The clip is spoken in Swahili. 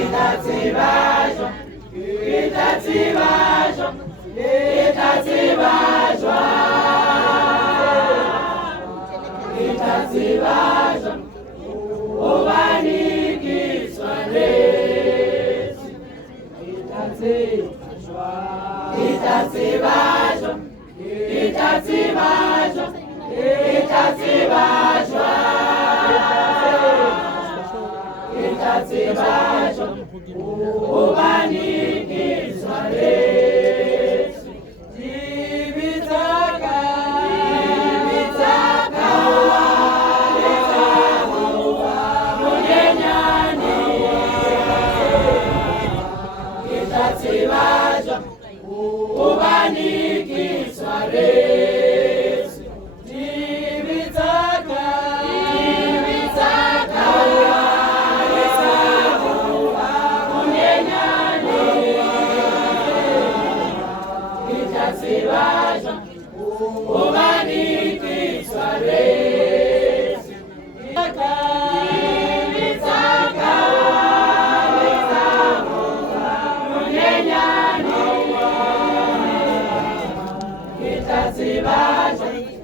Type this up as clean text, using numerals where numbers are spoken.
Itatsibajwa, itatsibajwa, itatsibajwa, itatsibajwa, ubanikiswa lesi. Itatsibajwa, itatsibajwa, itatsibajwa, itatsibajwa, itatsibajwa, ubanikiswa lesi. Jibitaka, jibitaka, munyenyani, itatsibajwa, ubanikiswa lesi. Jibitaka, jibitaka, itatsibajwa, ubanikiswa lesi. Itatsibajwa, munyenyani, itatsibajwa.